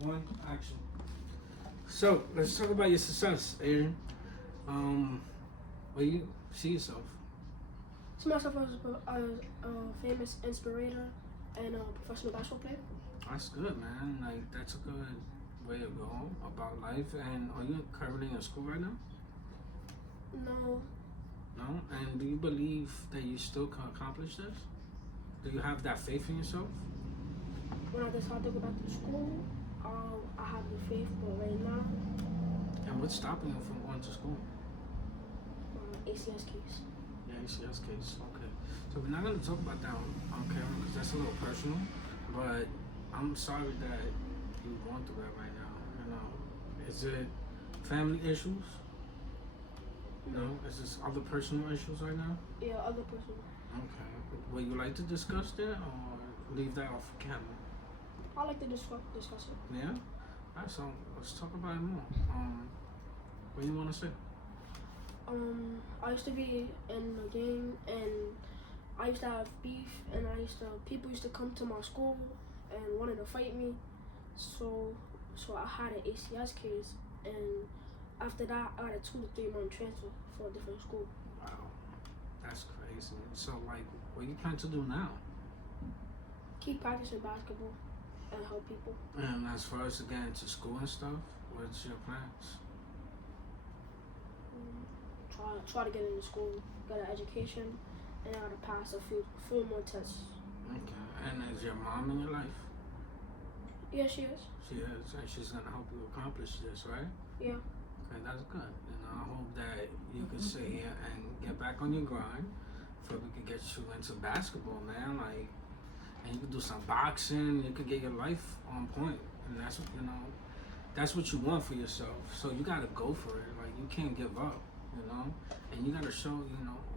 One, action. So let's talk about your success, Aiden. Where you see yourself? See myself as a famous inspirator and a professional basketball player. That's good, man. Like that's a good way to go about life. And are you currently in school right now? No, No. And do you believe that you still can accomplish this? Do you have that faith in yourself? when I decide to go back to school, I have the faith, but right now, And what's stopping you from going to school? ACS case. Yeah, ACS case. Okay. So we're not going to talk about that on camera because that's a little personal. But I'm sorry that you're going through that right now. You know, is it family issues? No, is this other personal issues right now? Yeah, other person. Okay. Would you like to discuss that or leave that off camera? I like to discuss it. Yeah. Alright, so let's talk about it more. What do you want to say? I used to be in a gang, and I used to have beef, and people used to come to my school and wanted to fight me. So I had an ACS case, and after that, I got a 2 to 3 month transfer for a different school. Wow, that's crazy. So, like, what you plan to do now? Keep practicing basketball and help people. And as far as to get into school and stuff, what's your plans? Try to get into school, get an education, and I gotta pass a few more tests. Okay. And is your mom in your life? Yeah, she is. She is, and she's gonna help you accomplish this, right? Yeah. Okay, that's good. And I hope that you can sit here and get back on your grind, so we could get you into basketball, man. Like, and you could do some boxing. You could get your life on point, and that's what that's what you want for yourself. So you gotta go for it. Like you can't give up, and you gotta show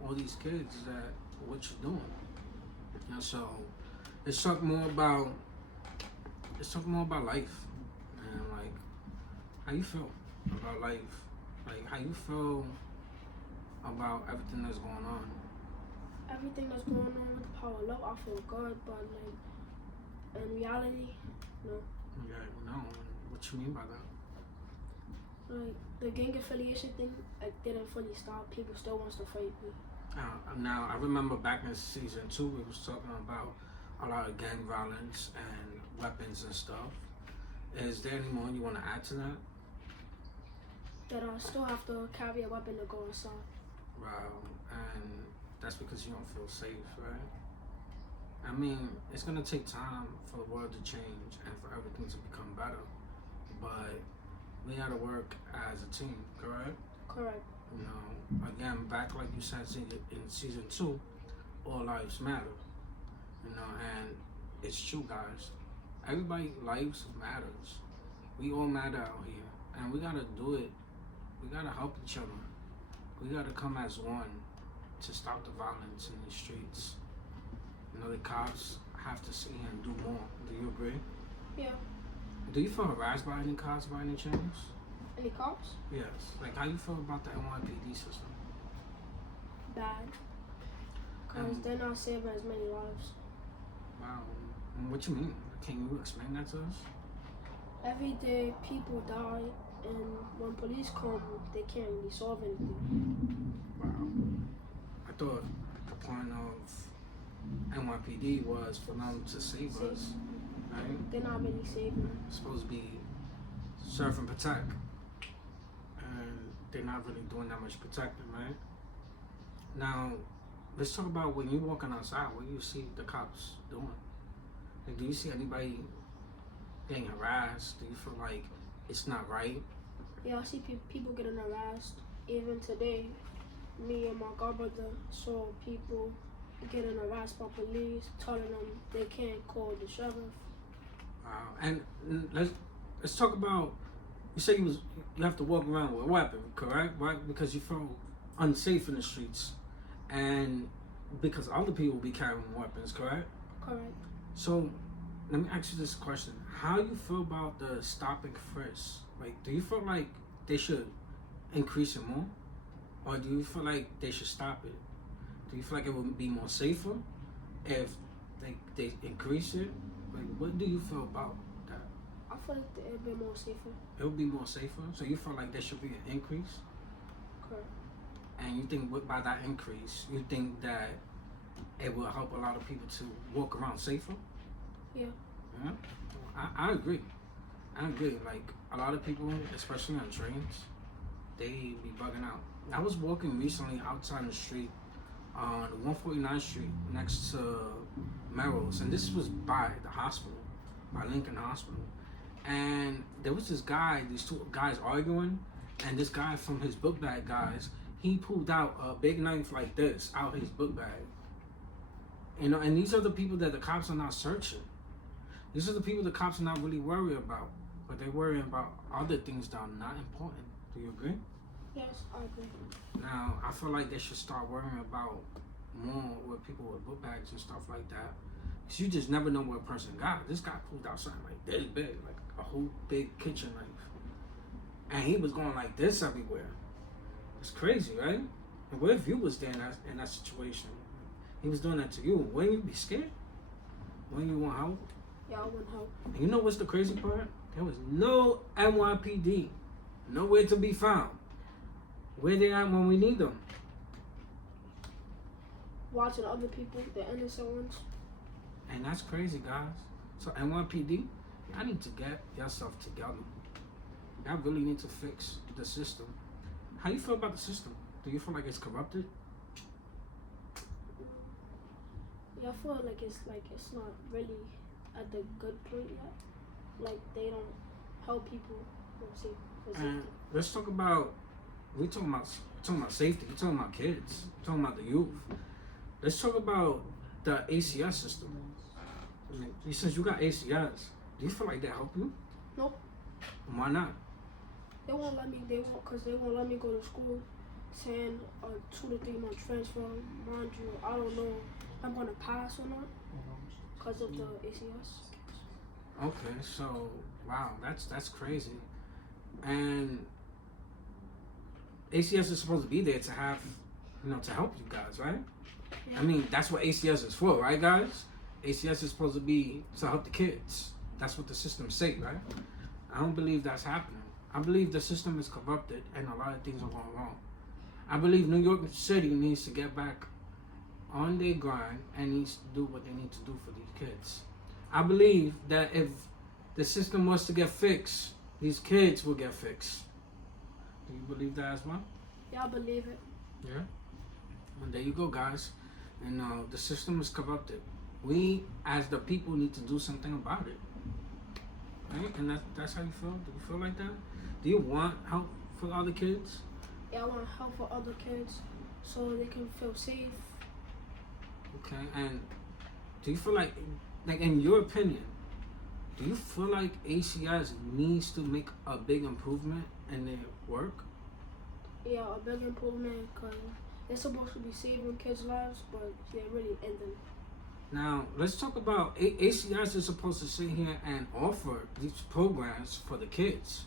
all these kids that what you're doing. So let's talk more about life, and like how you feel about life, like how you feel about everything that's going on. Everything that's going on with the power of love, I feel good, but like in reality, no. Yeah, no. What you mean by that? Like the gang affiliation thing, like didn't fully stop. People still wants to fight me. Now I remember back in season 2, we was talking about a lot of gang violence and weapons and stuff. Is there any more you want to add to that? That I still have to carry a weapon to go outside. Wow, and that's because you don't feel safe, right? I mean, it's gonna take time for the world to change and for everything to become better, but we gotta work as a team, correct? Correct. Again, back like you said in season 2, all lives matter, and it's true, guys. Everybody's lives matters. We all matter out here, and we gotta do it. We gotta help each other. We gotta come as one to stop the violence in the streets. The cops have to sit here and do more. Do you agree? Yeah. Do you feel harassed by any cops by any chance? Any cops? Yes. Like, how you feel about the NYPD system? Bad. Because they're not saving as many lives. Wow. What you mean? Can you explain that to us? Every day people die, and when police come, they can't really solve anything. Wow. I thought the point of NYPD was for them to save us, right? They're not really saving. It's supposed to be serve and protect, and they're not really doing that much protecting, right? Now, let's talk about when you're walking outside. What do you see the cops doing? Like, do you see anybody getting harassed? Do you feel like it's not right? Yeah, I see people getting harassed. Even today, me and my godbrother saw people getting harassed by police, telling them they can't call the sheriff. Wow. And let's talk about. You say you have to walk around with a weapon, correct? Right? Because you feel unsafe in the streets, and because other people be carrying weapons, correct? Correct. So, let me ask you this question: how you feel about the stop and frisk? Like, do you feel like they should increase it more, or do you feel like they should stop it? Do you feel like it would be more safer if they increase it? Like, what do you feel about that? I feel like it'd be more safer. It would be more safer. So you feel like there should be an increase, Correct. and you think by that increase, you think that it will help a lot of people to walk around safer. Yeah. Yeah. I agree. I agree. Like a lot of people, especially on trains, they be bugging out. I was walking recently outside the street on 149th Street next to Merrill's, and this was by the hospital, by Lincoln Hospital. And there was this guy, these two guys arguing, and this guy from his book bag, guys, he pulled out a big knife like this out his book bag. You know, and these are the people that the cops are not searching. These are the people the cops are not really worried about, but they're worrying about other things that are not important. Do you agree? Yes, I agree. Now, I feel like they should start worrying about more with people with book bags and stuff like that. Because you just never know what a person got. This guy pulled out something like this big, like a whole big kitchen knife. And he was going like this everywhere. It's crazy, right? And what if you was there in that situation? He was doing that to you. Wouldn't you be scared? Wouldn't you want help? Yeah, I want help. And you know what's the crazy part? There was no NYPD. Nowhere to be found. Where they at when we need them? Watching other people, the innocent ones. And that's crazy, guys. So NYPD, y'all need to get yourself together. Y'all really need to fix the system. How you feel about the system? Do you feel like it's corrupted? Yeah, I feel like it's not really at the good point yet. Like they don't help people. And let's talk about we're talking about safety. We're talking about kids. We're talking about the youth. Let's talk about the ACS system. I mean, since you got ACS, do you feel like that help you? Nope. Why not? They won't let me. They won't let me go to school. Saying a 2 to 3 month transfer. Mind you, I don't know if I'm gonna pass or not because of the ACS. Okay, so wow, that's crazy. And ACS is supposed to be there to have, to help you guys, right? Yeah. I mean, that's what ACS is for, right, guys? ACS is supposed to be to help the kids. That's what the system say, right? I don't believe that's happening. I believe the system is corrupted and a lot of things are going wrong. I believe New York City needs to get back on their grind and needs to do what they need to do for these kids. I believe that if the system was to get fixed, these kids will get fixed. Do you believe that as well? Yeah, I believe it. Yeah. And there you go, guys. And the system is corrupted. We, as the people, need to do something about it. Right? And that's how you feel? Do you feel like that? Do you want help for other kids? Yeah, I want help for other kids so they can feel safe. Okay. And do you feel like in your opinion, do you feel like ACS needs to make a big improvement in their work? Yeah, a big improvement because they're supposed to be saving kids' lives, but they're really ending. Now, let's talk about ACS is supposed to sit here and offer these programs for the kids.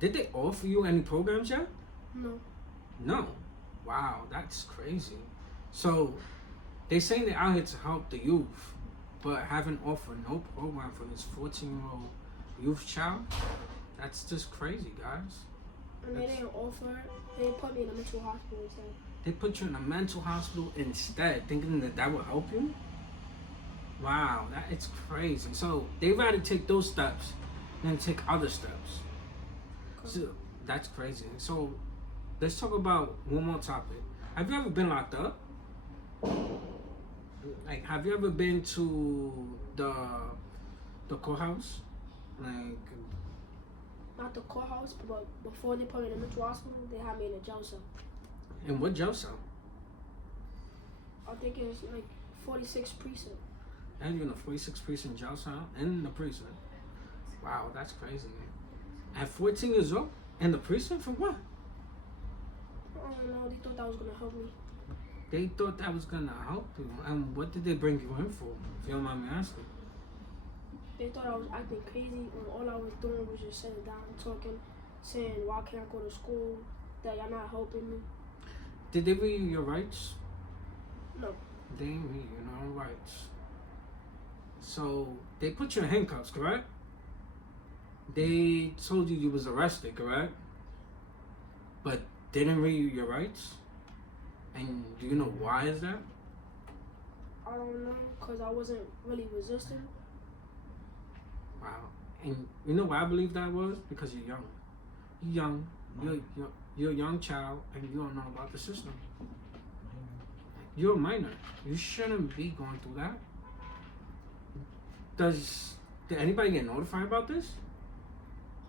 Did they offer you any programs yet? No. No. Wow, that's crazy. So, they're saying they're out here to help the youth, but haven't offered no program for this 14-year-old youth child? That's just crazy, guys. And they didn't offer it. They put me in a mental hospital instead. They put you in a mental hospital instead, thinking that would help you? Wow, it's crazy. So they rather take those steps than take other steps. So that's crazy. So let's talk about one more topic. Have you ever been locked up? Like, have you ever been to the courthouse? Like, Not the courthouse, but before they put me in a mental hospital, they had me in a jail cell. in what jail cell? I think it's like 46 precinct. And you're in a 46 precinct jail cell in the precinct. Wow, that's crazy. At 14 years old? In the precinct for what? I don't know. They thought that was gonna help me. They thought that was gonna help you. And what did they bring you in for? If you don't mind me asking. They thought I was acting crazy when all I was doing was just sitting down talking, saying why can't I go to school? That y'all not helping me. Did they read you your rights? No. They didn't read you no rights. So they put you in handcuffs, correct? they told you was arrested, correct? But they didn't read you your rights? And do you know why is that? I don't know, cause I wasn't really resisting. Wow. And you know why I believe that was? Because you're young. You're young. You're a young child, and you don't know about the system. You're a minor. You shouldn't be going through that. Did anybody get notified about this?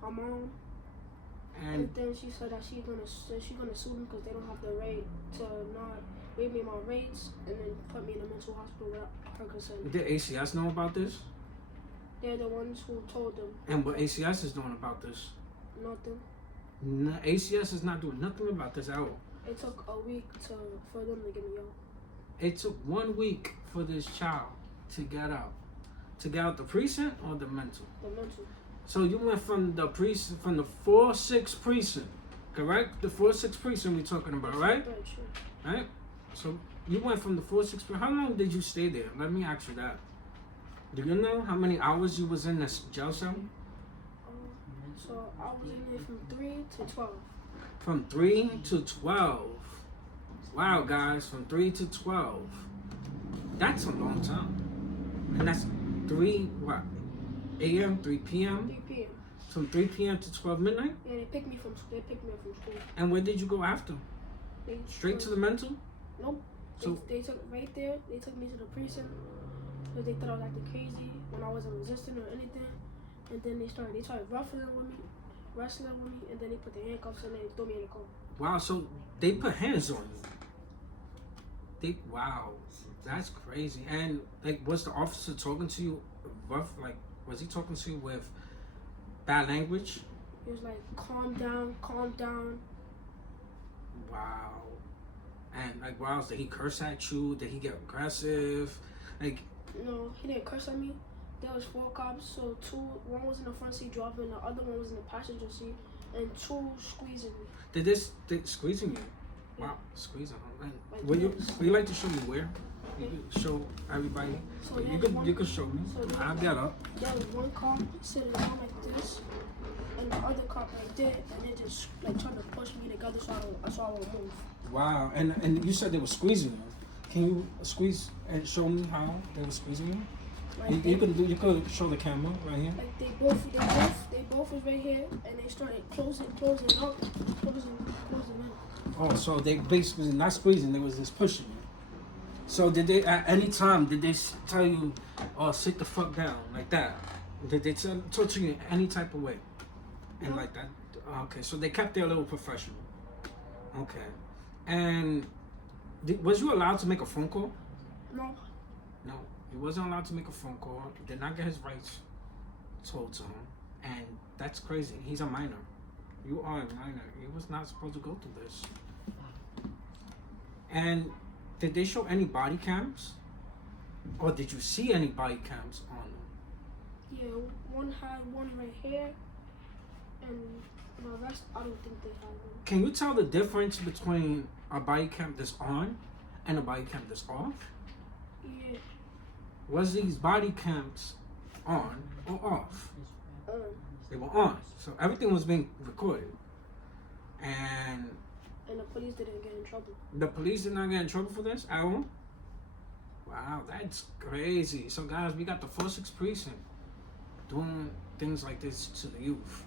My mom, And and then she said that she's gonna sue me because they don't have the right to not read me my rights and then put me in a mental hospital without her consent. did ACS know about this? They're the ones who told them And what ACS is doing about this? nothing. ACS is not doing nothing about this at all. It took a week for them to get me out. It took 1 week for this child to get out. To get out the precinct or the mental? The mental. So you went from the precinct, from the 4-6 precinct, correct? The 4-6 precinct we're talking about, right? Right, sure. Right? So you went from the 4-6 precinct. How long did you stay there? Let me ask you that. Do you know how many hours you was in this jail cell? So I was in there from 3 to 12. From 3 to 12. Wow, guys, from 3 to 12. That's a long time. And that's 3 a.m., 3 p.m. 3 p.m. From 3 p.m. to 12 midnight. Yeah, they picked me up from school. And where did you go after? They Straight to the mental? Nope. So They took right there. They took me to the precinct because they thought I was acting crazy when I wasn't resisting or anything. And then they started wrestling with me, and then they put the handcuffs and they threw me in the car. wow, so they put hands on you. Wow, that's crazy. And like, was the officer talking to you rough? Like, was he talking to you with bad language? He was like, calm down, calm down. Wow. And like, wow, did he curse at you? Did he get aggressive? Like, No, he didn't curse at me. There was 4 cops, so one was in the front seat driving, the other one was in the passenger seat, and 2 squeezing me. they squeezing you? Wow, squeezing. And Like would you this. you like to show me where? You could show everybody. So You there's could you could show me. so I'll get up. there was one cop sitting down like this, and the other cop like that, and they just like trying to push me together so I won't move. Wow, and you said they were squeezing you. Can you squeeze and show me how they were squeezing you? Like You could show the camera right here. Like they both was right here, and they started closing up, closing in. Oh, so they basically not squeezing, they was just pushing you. So did they at any time did they tell you, oh, sit the fuck down like that? Did they talk to you in any type of way? And No. like that? Okay, so they kept their little professional. Okay, and was you allowed to make a phone call? No, No, he wasn't allowed to make a phone call. He did not get his rights told to him, and that's crazy. He's a minor. You are a minor. He was not supposed to go through this. And did they show any body cams, or did you see any body cams on them? yeah, one had one right here, and the rest I don't think they had one. Can you tell the difference between a body cam that's on and a body cam that's off? Yeah, Was these body cams on or off? They were on, so everything was being recorded. And and the police didn't get in trouble. the police did not get in trouble for this at all? Wow, that's crazy. So guys, we got the 4-6 precinct doing things like this to the youth.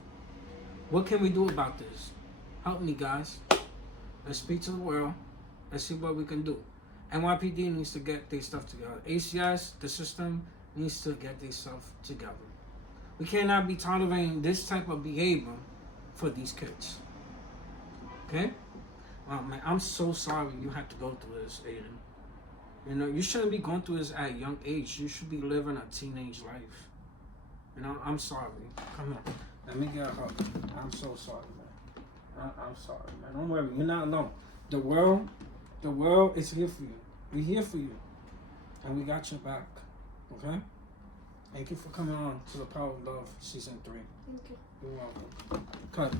What can we do about this? Help me, guys. Let's speak to the world. Let's see what we can do. NYPD needs to get their stuff together. ACS, the system, needs to get their stuff together. We cannot be tolerating this type of behavior for these kids. Okay? Wow, man, I'm so sorry you had to go through this, Aiden. You know, you shouldn't be going through this at a young age. You should be living a teenage life. You know, I'm sorry. Come on. Let me get a hug. I'm so sorry, man. I'm sorry, man. Don't worry. You're not alone. The world is here for you. We're here for you. And we got your back. Okay? Thank you for coming on to the Power of Love Season 3. Thank you. You're welcome. Cut.